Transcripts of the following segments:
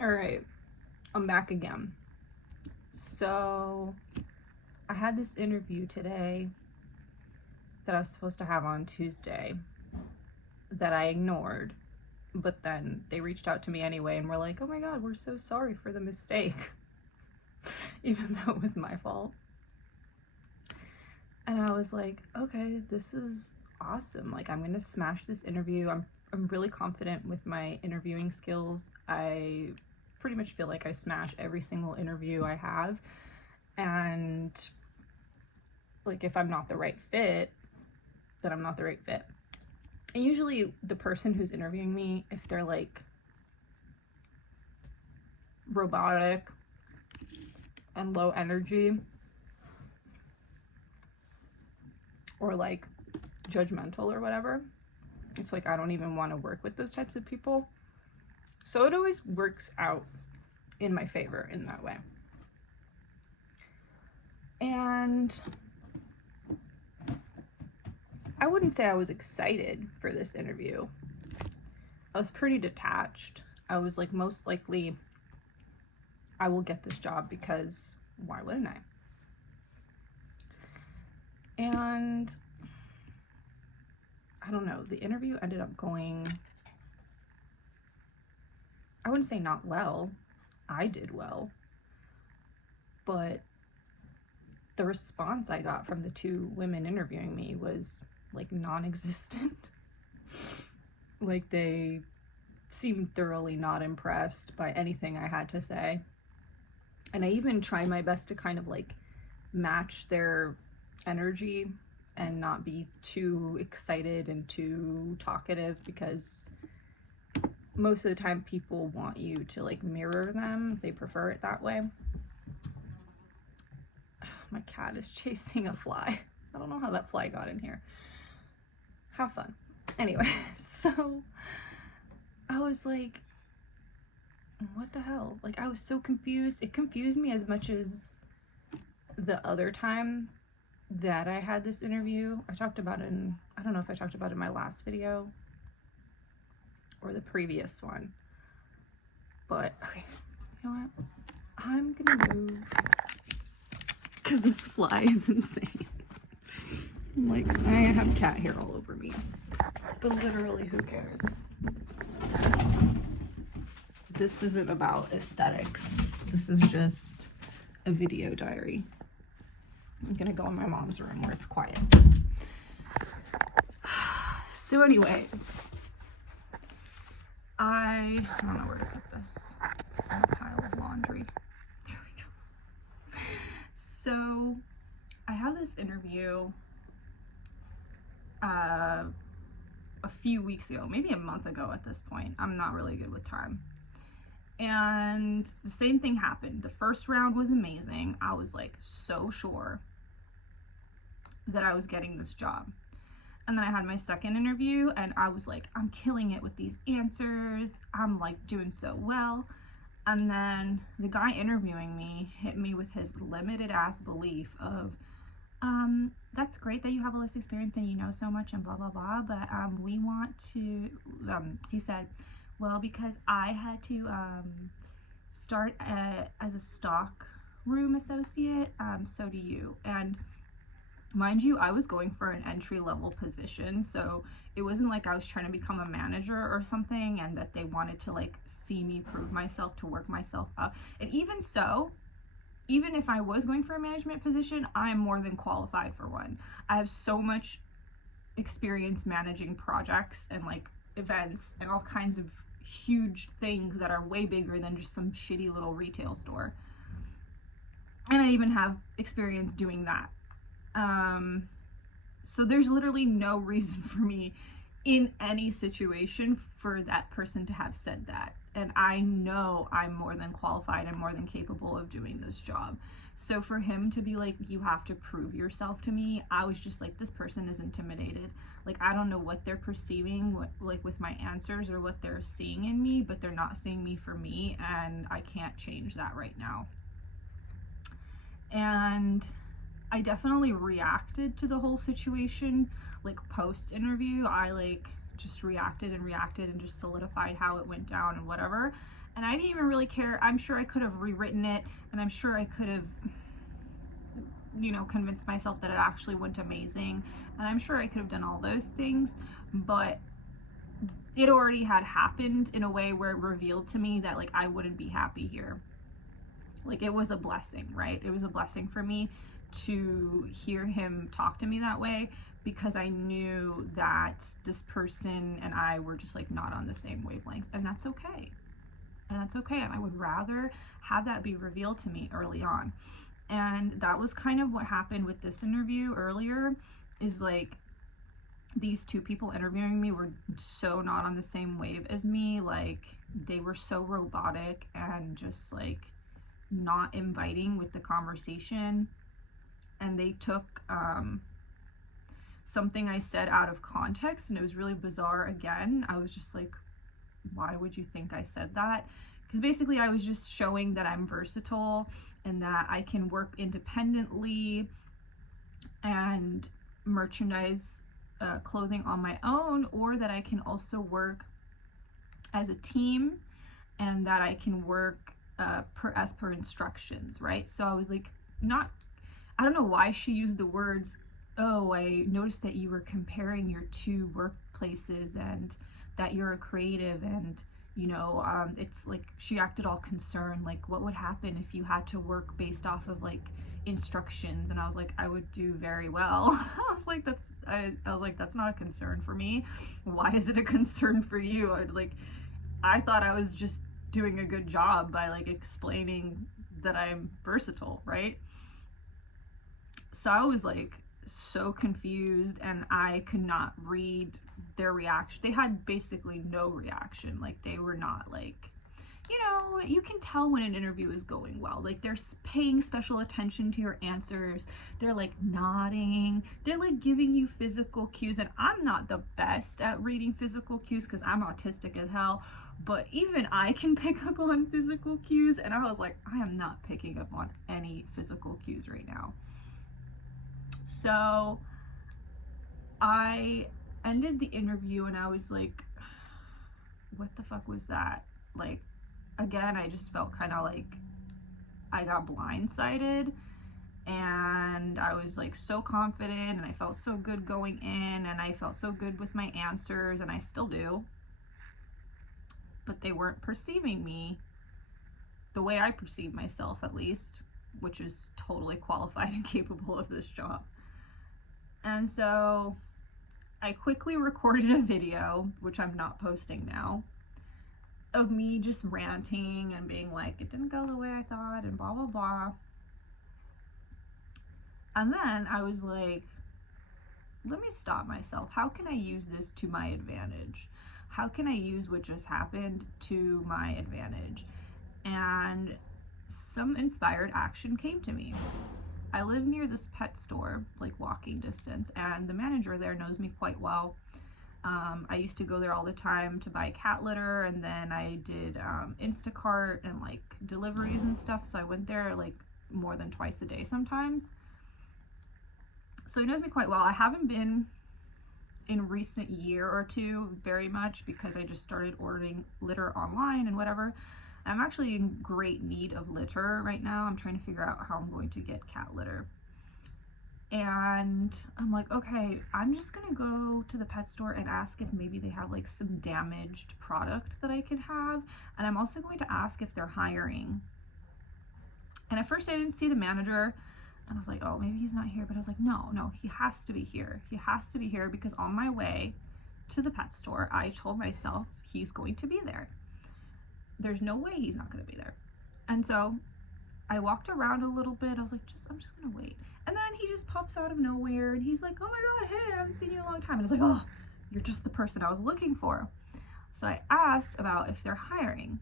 All right, I'm back again. So, I had this interview today that I was supposed to have on Tuesday that I ignored, but then they reached out to me anyway and were like, oh my god, we're so sorry for the mistake, even though it was my fault. And I was like, okay, this is awesome. Like, I'm gonna smash this interview. I'm really confident with my interviewing skills. I pretty much feel like I smash every single interview I have. And like, if I'm not the right fit, then I'm not the right fit. And usually the person who's interviewing me, if they're like robotic and low energy, or like judgmental or whatever, it's like I don't even want to work with those types of people. So it always works out in my favor in that way. And I wouldn't say I was excited for this interview. I was pretty detached. I was like, most likely I will get this job because why wouldn't I? And I don't know, the interview ended up going, I wouldn't say not well. I did well. But the response I got from the two women interviewing me was like non-existent. Like, they seemed thoroughly not impressed by anything I had to say. And I even tried my best to kind of like match their energy and not be too excited and too talkative, because most of the time people want you to like mirror them. They prefer it that way. My cat is chasing a fly. I don't know how that fly got in here. Have fun. Anyway, so I was like, what the hell? Like, I was so confused. It confused me as much as the other time that I had this interview. I talked about it in, I don't know if I talked about it in my last video or the previous one. But, okay, you know what? I'm gonna move because this fly is insane. Like, I have cat hair all over me. But literally, who cares? This isn't about aesthetics. This is just a video diary. I'm gonna go in my mom's room where it's quiet. So anyway, I don't know where to put this. A pile of laundry. There we go. So I have this interview a few weeks ago, maybe a month ago at this point. I'm not really good with time. And the same thing happened. The first round was amazing. I was like so sure that I was getting this job. And then I had my second interview and I was like, I'm killing it with these answers. I'm like doing so well. And then the guy interviewing me hit me with his limited ass belief of, that's great that you have all this experience and you know so much and blah, blah, blah. But we want to, he said, well, because I had to start as a stock room associate, so do you. And mind you, I was going for an entry-level position, so it wasn't like I was trying to become a manager or something and that they wanted to like see me prove myself, to work myself up. And even so, even if I was going for a management position, I'm more than qualified for one. I have so much experience managing projects and like events and all kinds of huge things that are way bigger than just some shitty little retail store. And I even have experience doing that. So there's literally no reason for me in any situation for that person to have said that. And I know I'm more than qualified and more than capable of doing this job. So for him to be like, you have to prove yourself to me, I was just like, this person is intimidated. Like, I don't know what they're perceiving, like with my answers or what they're seeing in me, but they're not seeing me for me, and I can't change that right now. And I definitely reacted to the whole situation, like post interview. I like just reacted and just solidified how it went down and whatever. And I didn't even really care. I'm sure I could have rewritten it, and I'm sure I could have, convinced myself that it actually went amazing. And I'm sure I could have done all those things, but it already had happened in a way where it revealed to me that like I wouldn't be happy here. Like it was a blessing, right? It was a blessing for me to hear him talk to me that way, because I knew that this person and I were just like not on the same wavelength, and that's okay. And that's okay. And I would rather have that be revealed to me early on. And that was kind of what happened with this interview earlier, is like these two people interviewing me were so not on the same wave as me. Like they were so robotic and just like not inviting with the conversation. And they took something I said out of context, and it was really bizarre. Again, I was just like, why would you think I said that? Because basically I was just showing that I'm versatile and that I can work independently and merchandise clothing on my own, or that I can also work as a team, and that I can work as per instructions, right? So I was like, I don't know why she used the words, oh, I noticed that you were comparing your two workplaces and that you're a creative, and it's like she acted all concerned, like what would happen if you had to work based off of like instructions. And I was like, I would do very well. I was like, that's not a concern for me. Why is it a concern for you? I thought I was just doing a good job by like explaining that I'm versatile, right? So I was like so confused, and I could not read their reaction. They had basically no reaction. Like they were not like, you can tell when an interview is going well. Like they're paying special attention to your answers. They're like nodding. They're like giving you physical cues. And I'm not the best at reading physical cues because I'm autistic as hell. But even I can pick up on physical cues. And I was like, I am not picking up on any physical cues right now. So I ended the interview and I was like, what the fuck was that? Like, again, I just felt kind of like I got blindsided, and I was like so confident, and I felt so good going in, and I felt so good with my answers, and I still do. But they weren't perceiving me the way I perceive myself, at least, which is totally qualified and capable of this job. And so I quickly recorded a video, which I'm not posting now, of me just ranting and being like, it didn't go the way I thought, and blah, blah, blah. And then I was like, let me stop myself. How can I use this to my advantage? How can I use what just happened to my advantage? And some inspired action came to me. I live near this pet store, like walking distance, and the manager there knows me quite well. I used to go there all the time to buy cat litter, and then I did Instacart and like deliveries and stuff, so I went there like more than twice a day sometimes. So he knows me quite well. I haven't been in recent year or two very much because I just started ordering litter online and whatever. I'm actually in great need of litter right now. I'm trying to figure out how I'm going to get cat litter. And I'm like, okay, I'm just gonna go to the pet store and ask if maybe they have like some damaged product that I could have. And I'm also going to ask if they're hiring. And at first I didn't see the manager, and I was like, oh, maybe he's not here. But I was like, no, he has to be here. He has to be here, because on my way to the pet store, I told myself he's going to be there. There's no way he's not going to be there. And so I walked around a little bit. I was like, I'm just going to wait. And then he just pops out of nowhere, and he's like, oh my God, hey, I haven't seen you in a long time. And I was like, oh, you're just the person I was looking for. So I asked about if they're hiring.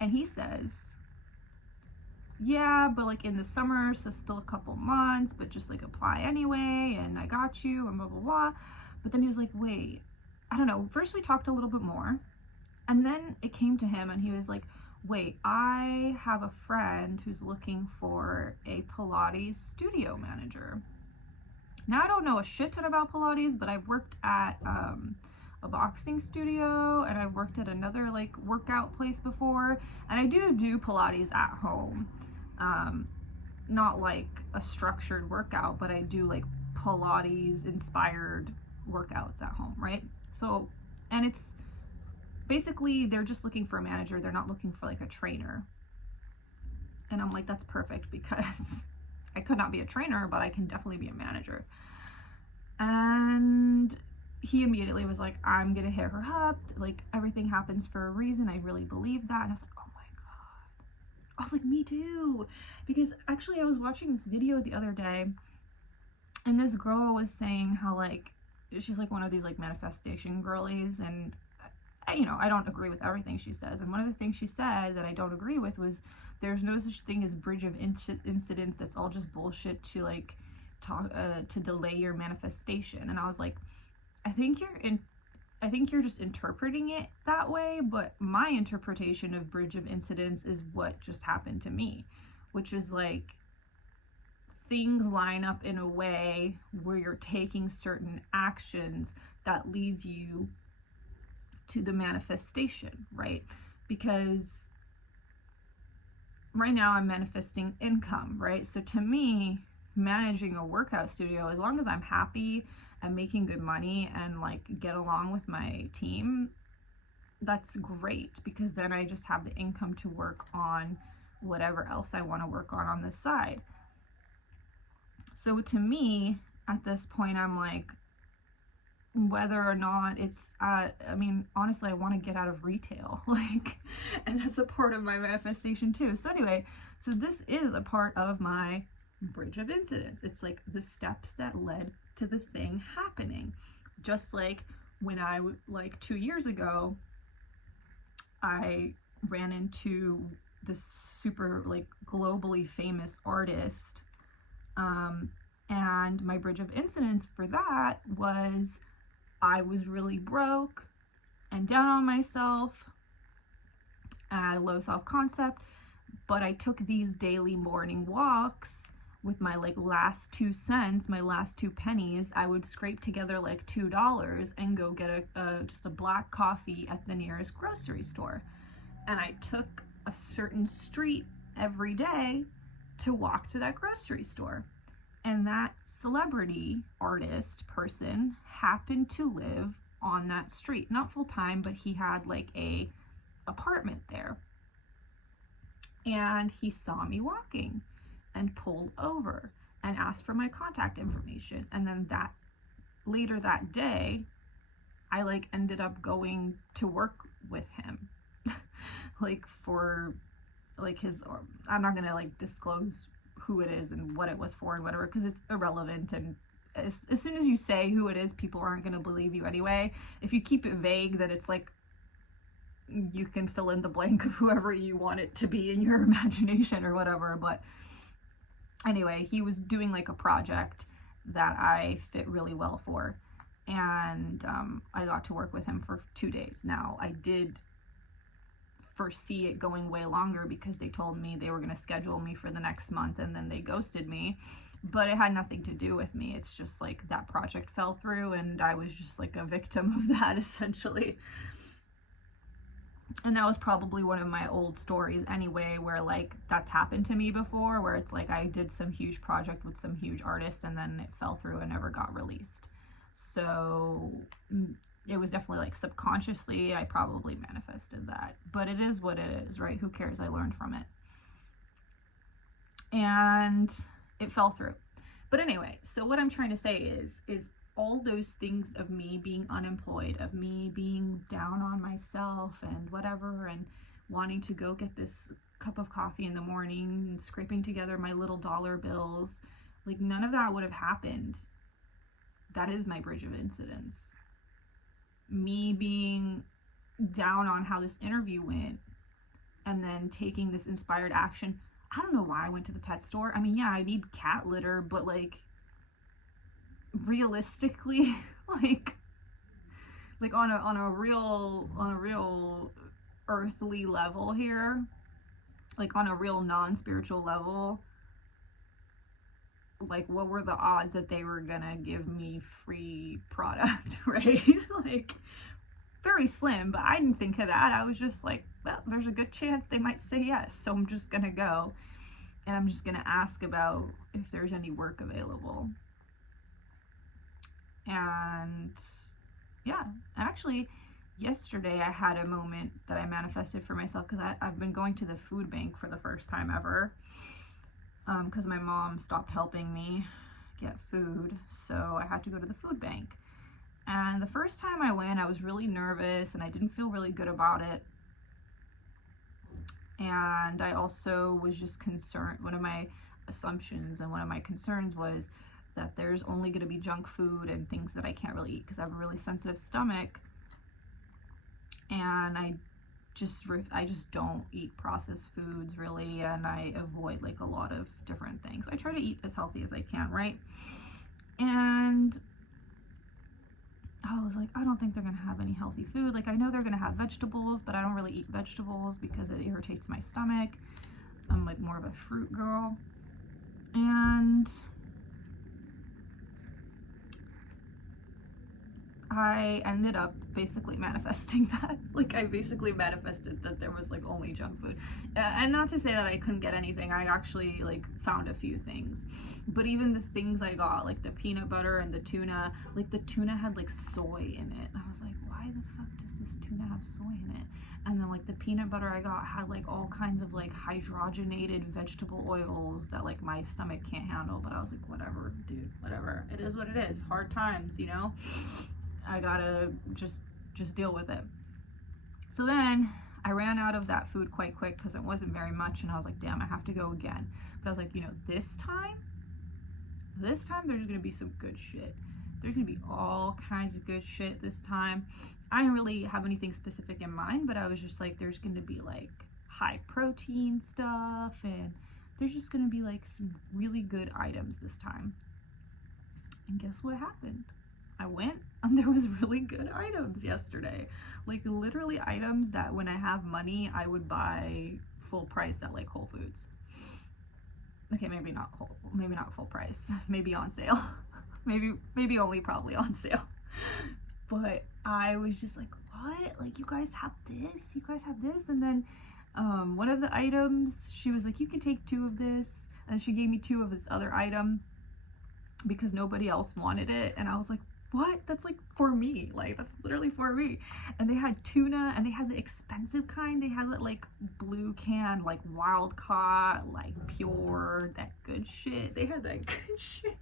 And he says, yeah, but like in the summer, so still a couple months, but just like apply anyway, and I got you, and blah, blah, blah. But then he was like, wait, I don't know. First we talked a little bit more, and then it came to him, and he was like, wait, I have a friend who's looking for a Pilates studio manager. Now, I don't know a shit ton about Pilates, but I've worked at a boxing studio, and I've worked at another like workout place before, and I do Pilates at home. Not like a structured workout, but I do like Pilates inspired workouts at home, right? So, and it's basically they're just looking for a manager, they're not looking for like a trainer. And I'm like, that's perfect, because I could not be a trainer, but I can definitely be a manager. And he immediately was like, I'm gonna hit her up, like everything happens for a reason. I really believe that. And I was like, oh my god. I was like, me too. Because actually I was watching this video the other day, and this girl was saying how like she's like one of these like manifestation girlies, and I don't agree with everything she says. And one of the things she said that I don't agree with was there's no such thing as bridge of incidents. That's all just bullshit to like talk to delay your manifestation. And I was like, I think you're just interpreting it that way, but my interpretation of bridge of incidents is what just happened to me, which is like things line up in a way where you're taking certain actions that leads you to the manifestation, right? Because right now I'm manifesting income, right? So to me, managing a workout studio, as long as I'm happy and making good money and like get along with my team, that's great, because then I just have the income to work on whatever else I want to work on the side. So to me, at this point, I'm like, whether or not it's honestly, I want to get out of retail, like, and that's a part of my manifestation too. So anyway, so this is a part of my bridge of incidents. It's like the steps that led to the thing happening. Just like when like 2 years ago, I ran into this super like globally famous artist, and my bridge of incidents for that was I was really broke and down on myself, low self-concept, but I took these daily morning walks with my like last 2 cents, my last 2 pennies. I would scrape together like $2 and go get just a black coffee at the nearest grocery store. And I took a certain street every day to walk to that grocery store. And that celebrity artist person happened to live on that street, not full time, but he had like a apartment there. And he saw me walking and pulled over and asked for my contact information. And then later that day, I like ended up going to work with him, like for like I'm not gonna like disclose who it is and what it was for and whatever, because it's irrelevant. And as soon as you say who it is, people aren't going to believe you anyway. If you keep it vague, then it's like you can fill in the blank of whoever you want it to be in your imagination or whatever. But anyway, he was doing like a project that I fit really well for, and I got to work with him for 2 days. Now, I did foresee it going way longer, because they told me they were going to schedule me for the next month, and then they ghosted me. But it had nothing to do with me. It's just like that project fell through, and I was just like a victim of that, essentially. And that was probably one of my old stories anyway, where like that's happened to me before, where it's like I did some huge project with some huge artist, and then it fell through and never got released. So it was definitely like subconsciously I probably manifested that, but it is what it is, right? Who cares? I learned from it, and it fell through. But anyway, so what I'm trying to say is all those things of me being unemployed, of me being down on myself and whatever, and wanting to go get this cup of coffee in the morning and scraping together my little dollar bills, like none of that would have happened. That is my bridge of incidents. Me being down on how this interview went, and then taking this inspired action. I don't know why I went to the pet store. I mean, yeah, I need cat litter, but like realistically, like on a real earthly level here, like on a real non-spiritual level, like, what were the odds that they were gonna give me free product, right? Like, very slim, but I didn't think of that. I was just like, well, there's a good chance they might say yes, so I'm just gonna go, and I'm just gonna ask about if there's any work available. And yeah, actually, yesterday I had a moment that I manifested for myself, because I've been going to the food bank for the first time ever, because my mom stopped helping me get food, so I had to go to the food bank. And the first time I went, I was really nervous and I didn't feel really good about it. And I also was just concerned. One of my assumptions and one of my concerns was that there's only going to be junk food and things that I can't really eat, because I have a really sensitive stomach, and I just don't eat processed foods really, and I avoid like a lot of different things. I try to eat as healthy as I can, right? And I was like, I don't think they're gonna have any healthy food. Like, I know they're gonna have vegetables, but I don't really eat vegetables because it irritates my stomach. I'm like more of a fruit girl. And I ended up basically manifesting that. Like, I basically manifested that there was like only junk food. And not to say that I couldn't get anything. I actually like found a few things. But even the things I got, like the peanut butter and the tuna, like the tuna had like soy in it. And I was like, why the fuck does this tuna have soy in it? And then like the peanut butter I got had like all kinds of like hydrogenated vegetable oils that like my stomach can't handle. But I was like, whatever, dude, whatever. It is what it is. Hard times, you know? I gotta just deal with it. So then I ran out of that food quite quick because it wasn't very much, and I was like, damn, I have to go again. But I was like, you know, this time there's gonna be some good shit. There's gonna be all kinds of good shit this time. I didn't really have anything specific in mind, but I was just like, there's gonna be like high protein stuff, and there's just gonna be like some really good items this time. And guess what happened? I went and there was really good items yesterday. Like literally items that when I have money, I would buy full price at like Whole Foods. Okay, maybe not full price. Maybe on sale. maybe only probably on sale. But I was just like, what? Like, you guys have this? You guys have this? And then one of the items, she was like, you can take 2 of this. And she gave me 2 of this other item because nobody else wanted it. And I was like, what? That's like for me. Like, that's literally for me. And they had tuna, and they had the expensive kind. They had that like blue can, like wild caught, like pure, that good shit. They had that good shit.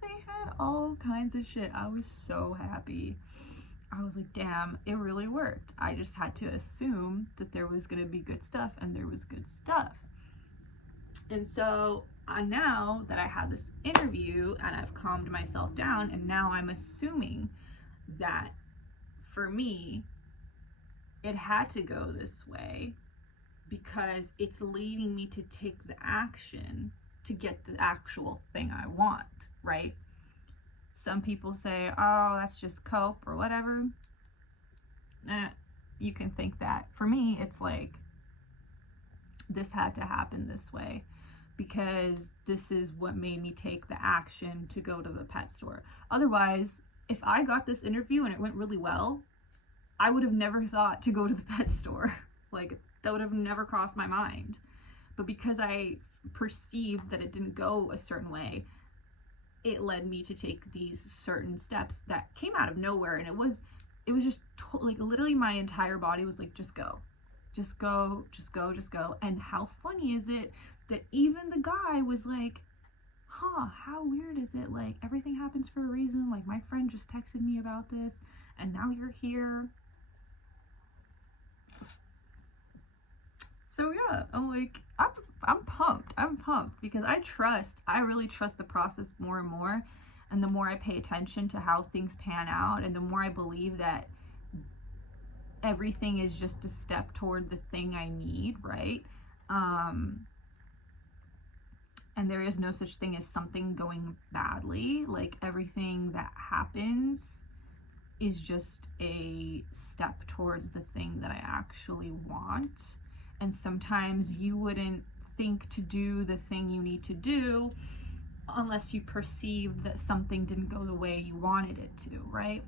They had all kinds of shit. I was so happy. I was like, damn, it really worked. I just had to assume that there was gonna be good stuff, and there was good stuff. And so now that I had this interview and I've calmed myself down, and now I'm assuming that for me, it had to go this way because it's leading me to take the action to get the actual thing I want, right? Some people say, oh, that's just cope or whatever. You can think that. For me, it's like, this had to happen this way, because this is what made me take the action to go to the pet store. Otherwise, if I got this interview and it went really well, I would have never thought to go to the pet store. Like, that would have never crossed my mind. But because I perceived that it didn't go a certain way, it led me to take these certain steps that came out of nowhere. And it was just like literally my entire body was like, just go. Just go, just go, just go. And how funny is it that even the guy was like, huh, how weird is it? Like, everything happens for a reason. Like, my friend just texted me about this, and now you're here. So yeah, I'm like, I'm pumped. I'm pumped because I really trust the process more and more. And the more I pay attention to how things pan out, and the more I believe that everything is just a step toward the thing I need, right? And there is no such thing as something going badly. Like, everything that happens is just a step towards the thing that I actually want. And sometimes you wouldn't think to do the thing you need to do unless you perceive that something didn't go the way you wanted it to, right?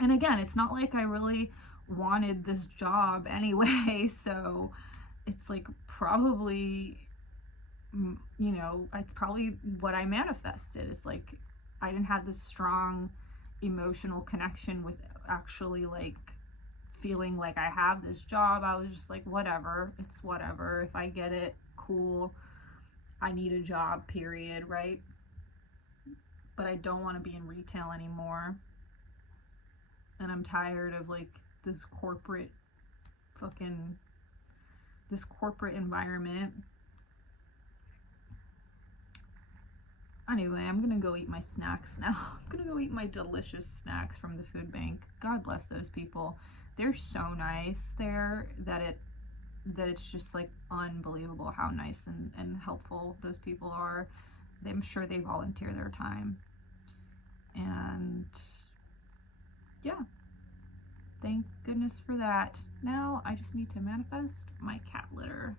And again, it's not like I really wanted this job anyway, so it's like probably, you know, it's probably what I manifested. It's like I didn't have this strong emotional connection with actually like feeling like I have this job. I was just like, whatever, it's whatever. If I get it, cool. I need a job, period, right? But I don't want to be in retail anymore. And I'm tired of like this corporate environment. Anyway, I'm gonna go eat my snacks now. I'm gonna go eat my delicious snacks from the food bank. God bless those people. They're so nice there that it's just like unbelievable how nice and helpful those people are. I'm sure they volunteer their time. And yeah, thank goodness for that. Now I just need to manifest my cat litter.